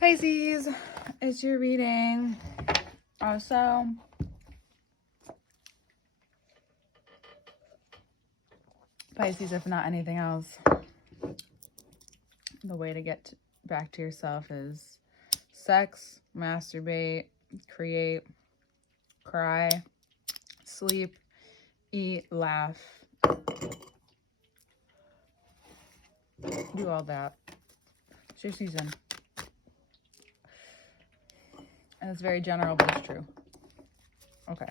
Pisces, it's your reading. Also, Pisces, if not anything else, the way to get back to yourself is sex, masturbate, create, cry, sleep, eat, laugh, do all that. It's your season. And it's very general, but it's true. Okay.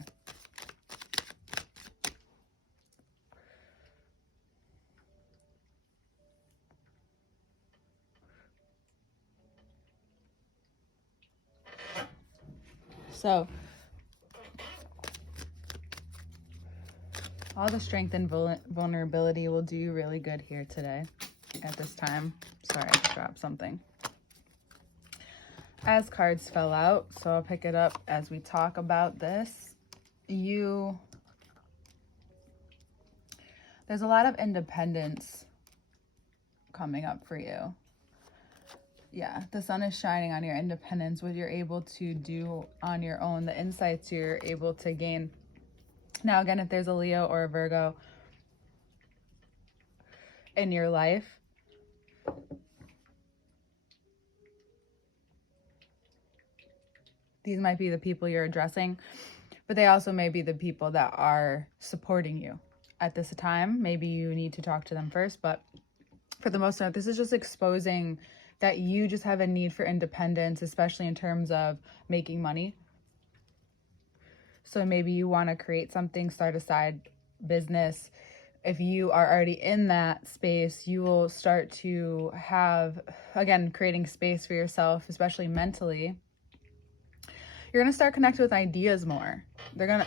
So, all the strength and vulnerability will do you really good here today at this time. Sorry, I just dropped something. As cards fell out, so I'll pick it up as we talk about this. There's a lot of independence coming up for you. Yeah, the sun is shining on your independence, what you're able to do on your own, the insights you're able to gain. Now, again, if there's a Leo or a Virgo in your life, these might be the people you're addressing, but they also may be the people that are supporting you at this time. Maybe you need to talk to them first, but for the most part, this is just exposing that you just have a need for independence, especially in terms of making money. So maybe you want to create something, start a side business. If you are already in that space, you will start to have, again, creating space for yourself, especially mentally. You're going to start connecting with ideas more.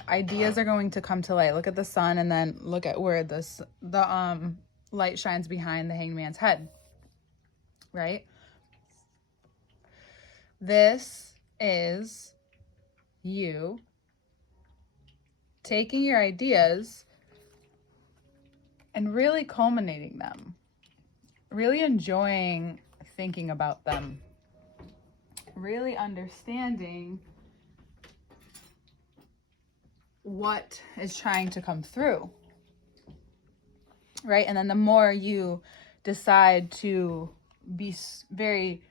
Ideas are going to come to light. Look at the sun and then look at where the light shines behind the hanged man's head, right? This is you taking your ideas and really culminating them, really enjoying thinking about them, really understanding what is trying to come through, right? And then the more you decide to be very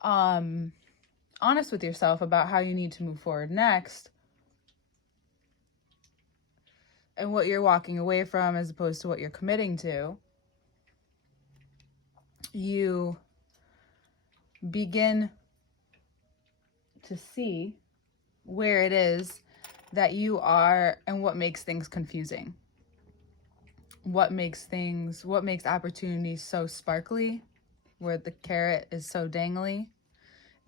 honest with yourself about how you need to move forward next and what you're walking away from as opposed to what you're committing to, you begin to see where it is that you are and what makes things confusing. What makes opportunities so sparkly, where the carrot is so dangly,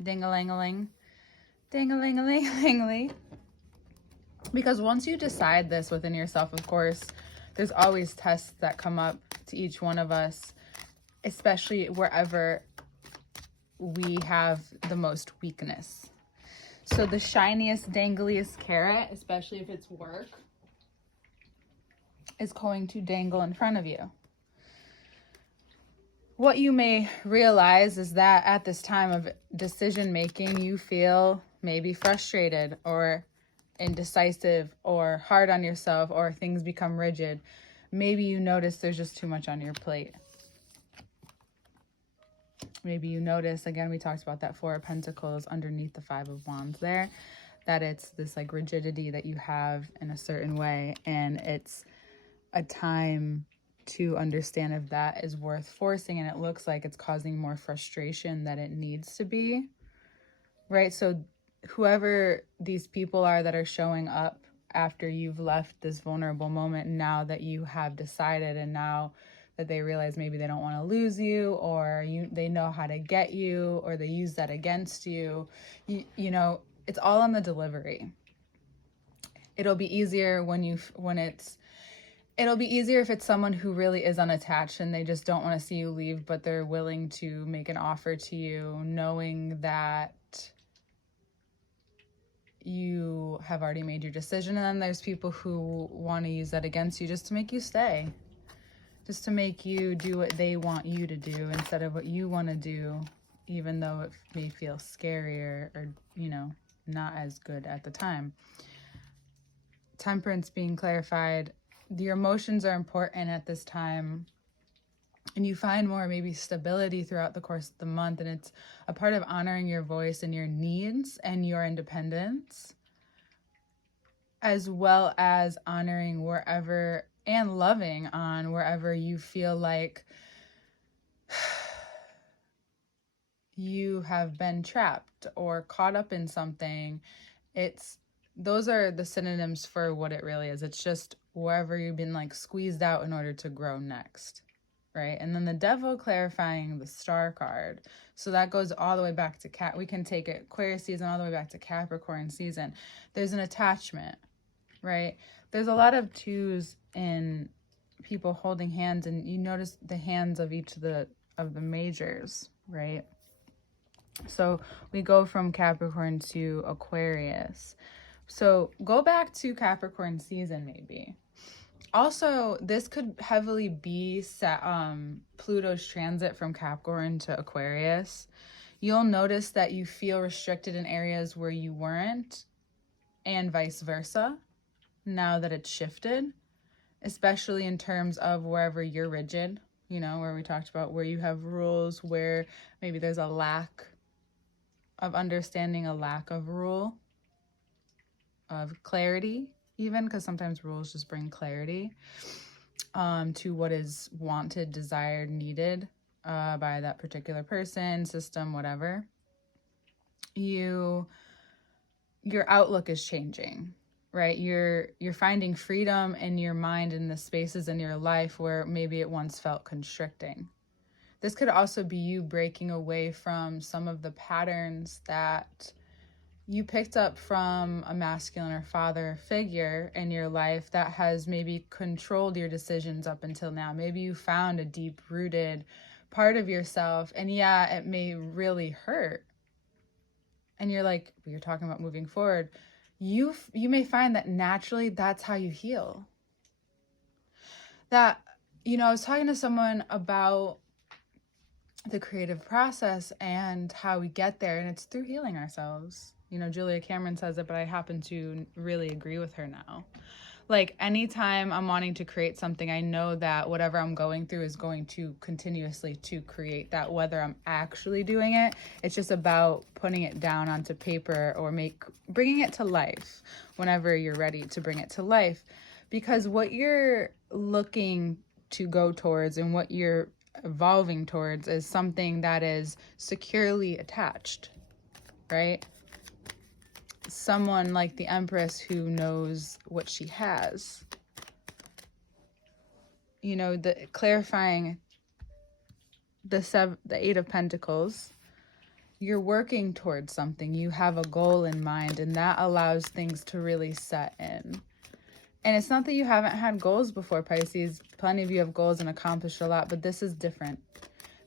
ding-a-ling-a-ling, ding-a-ling-a-ling-a-ling. Because once you decide this within yourself, of course, there's always tests that come up to each one of us, especially wherever we have the most weakness. So the shiniest, dangliest carrot, especially if it's work, is going to dangle in front of you. What you may realize is that at this time of decision making, you feel maybe frustrated or indecisive or hard on yourself, or things become rigid. Maybe you notice there's just too much on your plate. Maybe you notice, again, we talked about that Four of Pentacles underneath the Five of Wands there, that it's this like rigidity that you have in a certain way, and it's a time to understand if that is worth forcing, and it looks like it's causing more frustration than it needs to be, right? So whoever these people are that are showing up after you've left this vulnerable moment, now that you have decided, and now that they realize maybe they don't want to lose you, or they know how to get you, or they use that against you, you know, it's all on the delivery. It'll be easier it'll be easier if it's someone who really is unattached and they just don't want to see you leave, but they're willing to make an offer to you, knowing that you have already made your decision. And then there's people who want to use that against you just to make you stay, just to make you do what they want you to do instead of what you want to do even though it may feel scarier or, not as good at the time. Temperance being clarified. Your emotions are important at this time, and you find more maybe stability throughout the course of the month, and it's a part of honoring your voice and your needs and your independence, as well as honoring wherever and loving on wherever you feel like you have been trapped or caught up in something. Those are the synonyms for what it really is. It's just wherever you've been like squeezed out in order to grow next, right? And then the devil clarifying the star card. So that goes all the way back to we can take it Aquarius season all the way back to Capricorn season. There's an attachment, right? There's a lot of twos in people holding hands, and you notice the hands of each of the majors, right? So we go from Capricorn to Aquarius. So go back to Capricorn season maybe. Also, this could heavily be Pluto's transit from Capricorn to Aquarius. You'll notice that you feel restricted in areas where you weren't, and vice versa, now that it's shifted, especially in terms of wherever you're rigid, where we talked about where you have rules, where maybe there's a lack of understanding, a lack of rule, of clarity, even, because sometimes rules just bring clarity to what is wanted, desired, needed by that particular person, system, whatever. Your outlook is changing, right? You're finding freedom in your mind in the spaces in your life where maybe it once felt constricting. This could also be you breaking away from some of the patterns that you picked up from a masculine or father figure in your life that has maybe controlled your decisions up until now. Maybe you found a deep-rooted part of yourself, and yeah, it may really hurt. And you're like, you're talking about moving forward. You may find that naturally that's how you heal. That, I was talking to someone about the creative process and how we get there, and it's through healing ourselves. Julia Cameron says it, but I happen to really agree with her now. Like, anytime I'm wanting to create something, I know that whatever I'm going through is going to continuously to create that, whether I'm actually doing it. It's just about putting it down onto paper or bringing it to life whenever you're ready to bring it to life. Because what you're looking to go towards and what you're evolving towards is something that is securely attached, right? Someone like the Empress who knows what she has. The clarifying the Eight of Pentacles. You're working towards something. You have a goal in mind, and that allows things to really set in. And it's not that you haven't had goals before, Pisces. Plenty of you have goals and accomplished a lot, but this is different.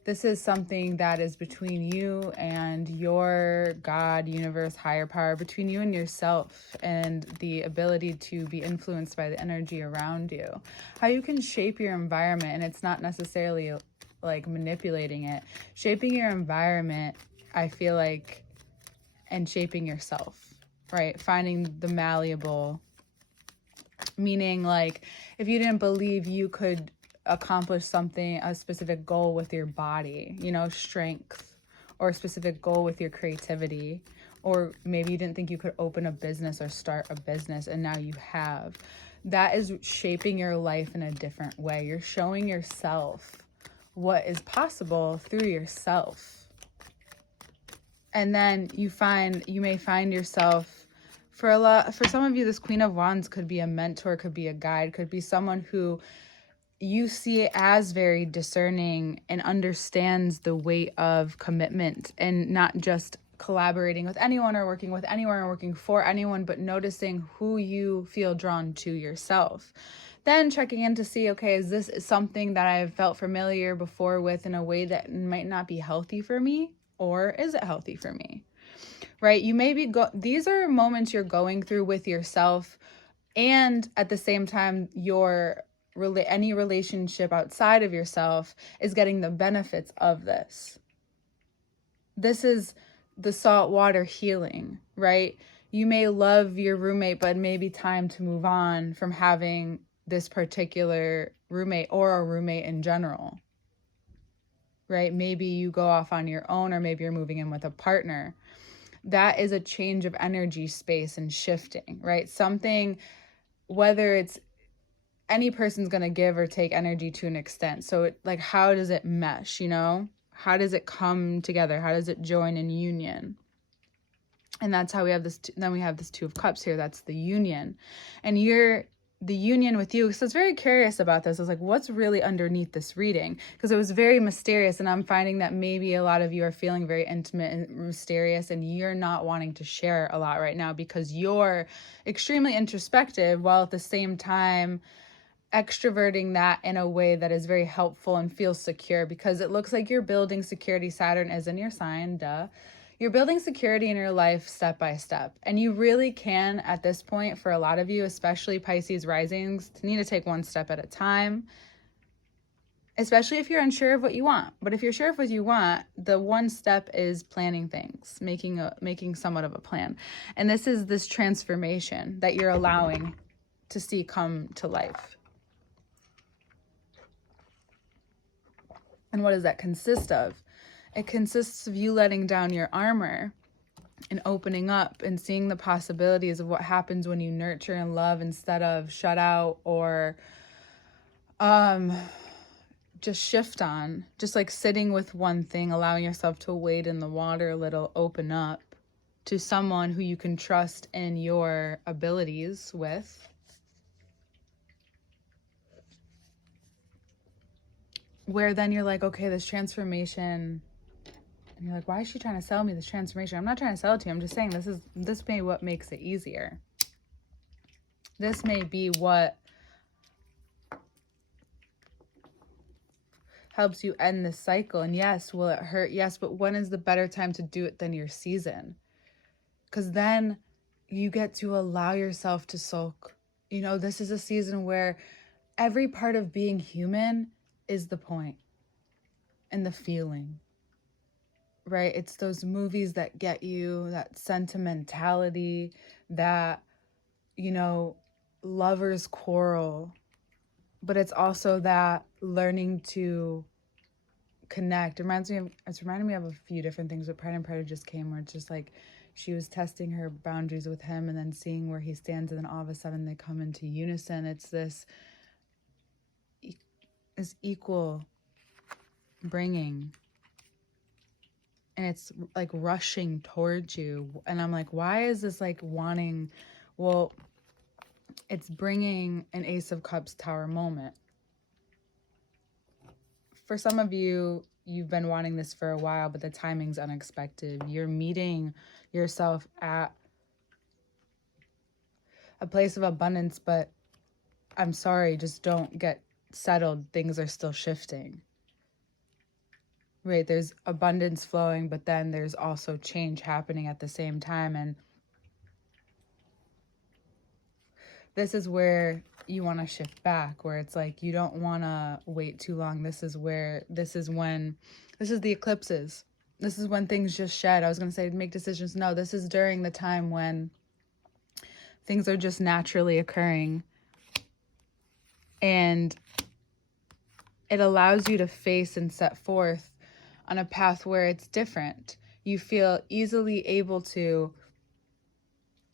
This is something that is between you and your God, universe, higher power, between you and yourself, and the ability to be influenced by the energy around you. How you can shape your environment, and it's not necessarily like manipulating it. Shaping your environment, I feel like, and shaping yourself, right? Finding the malleable, meaning like if you didn't believe you could accomplish something, a specific goal with your body, strength, or a specific goal with your creativity, or maybe you didn't think you could open a business or start a business, and now you have. That is shaping your life in a different way. You're showing yourself what is possible through yourself. And then you may find yourself, for some of you, this Queen of Wands could be a mentor, could be a guide, could be someone who you see as very discerning and understands the weight of commitment, and not just collaborating with anyone or working with anyone or working for anyone, but noticing who you feel drawn to yourself. Then checking in to see, okay, is this something that I've felt familiar before with in a way that might not be healthy for me, or is it healthy for me? Right? You may be these are moments you're going through with yourself, and at the same time, any relationship outside of yourself is getting the benefits of this. This is the salt water healing, right? You may love your roommate, but it may be time to move on from having this particular roommate or a roommate in general, right? Maybe you go off on your own, or maybe you're moving in with a partner. That is a change of energy space and shifting, right? Something, whether it's any person's going to give or take energy to an extent. So like, how does it mesh, How does it come together? How does it join in union? And that's how we have this. Then we have this Two of Cups here. That's the union. And the union with you. So I was very curious about this. I was like, what's really underneath this reading? Because it was very mysterious. And I'm finding that maybe a lot of you are feeling very intimate and mysterious, and you're not wanting to share a lot right now because you're extremely introspective, while at the same time extroverting that in a way that is very helpful and feels secure, because it looks like you're building security. Saturn is in your sign, duh. You're building security in your life step by step. And you really can, at this point, for a lot of you, especially Pisces risings, need to take one step at a time, especially if you're unsure of what you want. But if you're sure of what you want, the one step is planning things, making somewhat of a plan. And this is this transformation that you're allowing to see come to life. And what does that consist of? It consists of you letting down your armor and opening up and seeing the possibilities of what happens when you nurture and love instead of shut out or just shift on. Just like sitting with one thing, allowing yourself to wade in the water a little, open up to someone who you can trust in your abilities with. Where then you're like, okay, this transformation... And you're like, why is she trying to sell me this transformation? I'm not trying to sell it to you. I'm just saying this may be what makes it easier. This may be what helps you end this cycle. And yes, will it hurt? Yes, but when is the better time to do it than your season? Because then you get to allow yourself to sulk. This is a season where every part of being human is the point and the feeling. Right? It's those movies that get you, that sentimentality, that, lovers quarrel. But it's also that learning to connect. It's reminding me of a few different things. But Pride and Prejudice just came, where it's just like she was testing her boundaries with him and then seeing where he stands, and then all of a sudden they come into unison. It's this equal bringing. And it's like rushing towards you. And I'm like, why is this like wanting? Well, it's bringing an Ace of Cups Tower moment. For some of you, you've been wanting this for a while, but the timing's unexpected. You're meeting yourself at a place of abundance, but I'm sorry, just don't get settled. Things are still shifting. Right, there's abundance flowing, but then there's also change happening at the same time. And this is where you want to shift back, where it's like you don't want to wait too long. This is the eclipses. This is when things just shed. I was going to say make decisions. No, this is during the time when things are just naturally occurring. And it allows you to face and set forth on a path where it's different. You feel easily able to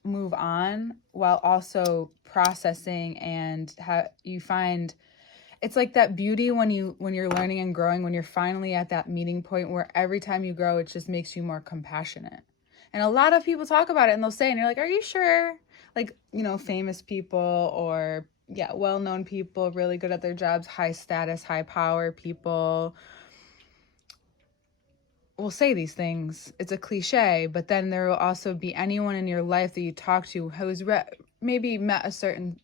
move on while also processing, and you find it's like that beauty when you're learning and growing, when you're finally at that meeting point where every time you grow, it just makes you more compassionate. And a lot of people talk about it and they'll say, and you're like, are you sure? Like, famous people or well-known people, really good at their jobs, high status, high power people will say these things. It's a cliche, but then there will also be anyone in your life that you talk to who's maybe met a certain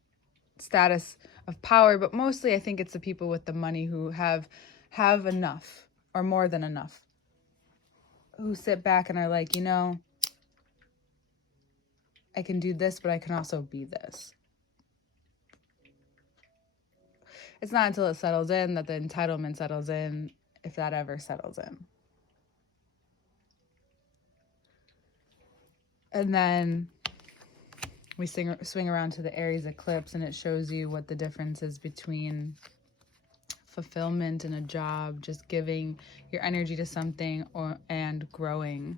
status of power, but mostly I think it's the people with the money who have enough or more than enough, who sit back and are like, I can do this, but I can also be this. It's not until it settles in that the entitlement settles in, if that ever settles in. And then we swing around to the Aries eclipse, and it shows you what the difference is between fulfillment in a job, just giving your energy to something, and growing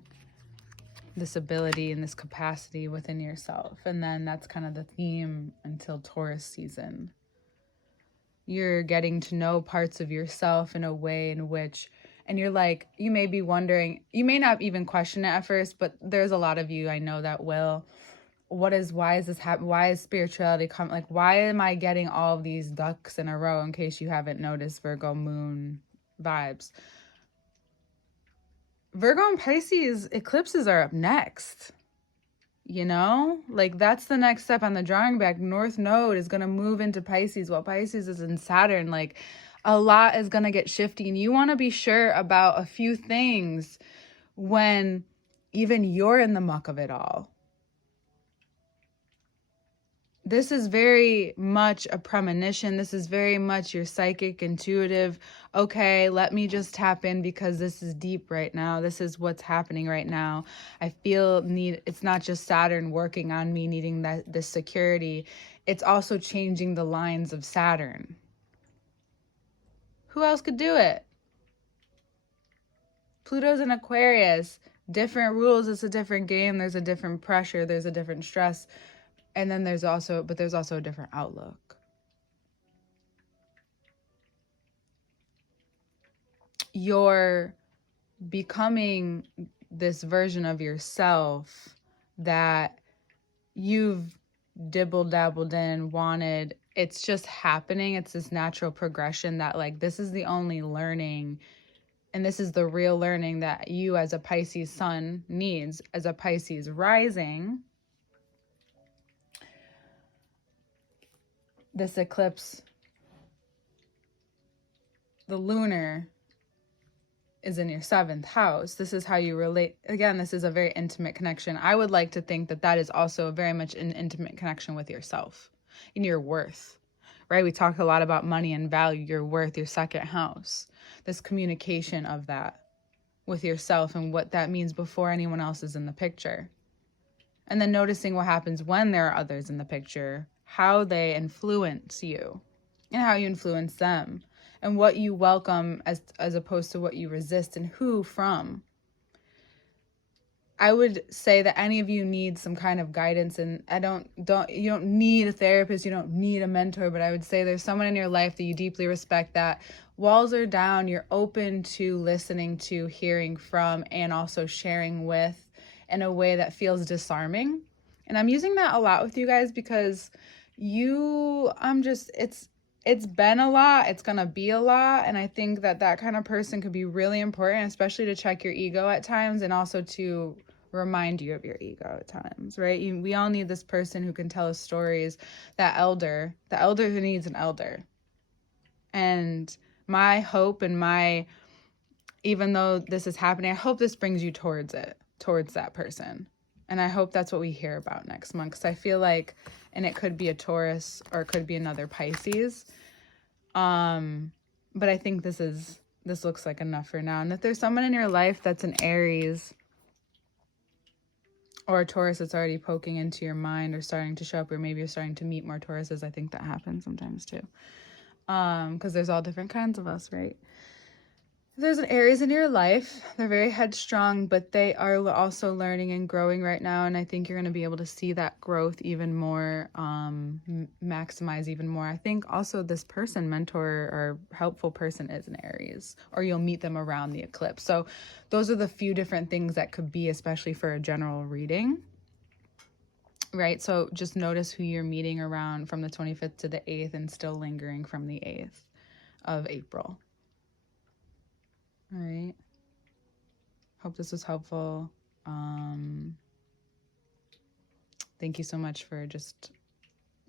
this ability and this capacity within yourself. And then that's kind of the theme until Taurus season. You're getting to know parts of yourself in a way in which, and you're like, you may be wondering, you may not even question it at first, but there's a lot of you I know that will. Why is this happening? Why is spirituality coming? Like, why am I getting all of these ducks in a row? In case you haven't noticed, Virgo moon vibes. Virgo and Pisces eclipses are up next. You know, like that's the next step on the drawing back. North Node is going to move into Pisces while Pisces is in Saturn. Like a lot is going to get shifty, and you want to be sure about a few things when even you're in the muck of it all. This is very much a premonition. This is very much your psychic, intuitive, okay, let me just tap in because this is deep right now. This is what's happening right now. I feel it's not just Saturn working on me needing this security. It's also changing the lines of Saturn. Who else could do it? Pluto's in Aquarius. Different rules. It's a different game. There's a different pressure. There's a different stress. And then there's also a different outlook. You're becoming this version of yourself that you've dibble-dabbled in, wanted. It's just happening. It's this natural progression that like, this is the only learning, and this is the real learning that you as a Pisces sun needs. As a Pisces rising, this eclipse, the lunar, is in your 7th house. This is how you relate. Again, this is a very intimate connection. I would like to think that that is also very much an intimate connection with yourself and your worth, right? We talked a lot about money and value, your worth, your 2nd house, this communication of that with yourself and what that means before anyone else is in the picture. And then noticing what happens when there are others in the picture, how they influence you and how you influence them, and what you welcome as opposed to what you resist, and who from. I would say that any of you need some kind of guidance, and you don't need a therapist, you don't need a mentor, but I would say there's someone in your life that you deeply respect, that walls are down, you're open to listening to, hearing from, and also sharing with in a way that feels disarming. And I'm using that a lot with you guys because it's been a lot, it's gonna be a lot, and I think that kind of person could be really important, especially to check your ego at times, and also to remind you of your ego at times, right? We all need this person who can tell us stories, the elder who needs an elder. And my hope and even though this is happening, I hope this brings you towards that person. And I hope that's what we hear about next month, because I feel like, and it could be a Taurus or it could be another Pisces. But I think this looks like enough for now. And if there's someone in your life that's an Aries or a Taurus that's already poking into your mind or starting to show up, or maybe you're starting to meet more Tauruses, I think that happens sometimes too. Because there's all different kinds of us, right? If there's an Aries in your life, they're very headstrong, but they are also learning and growing right now. And I think you're going to be able to see that growth even more, maximize even more. I think also this person, mentor or helpful person, is an Aries, or you'll meet them around the eclipse. So those are the few different things that could be, especially for a general reading, right? So just notice who you're meeting around from the 25th to the 8th, and still lingering from the 8th of April. All right. Hope this was helpful. Thank you so much for just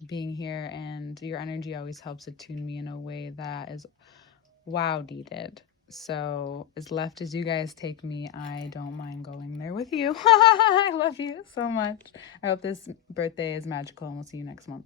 being here, and your energy always helps attune me in a way that is needed. So as left as you guys take me, I don't mind going there with you. I love you so much. I hope this birthday is magical, and we'll see you next month.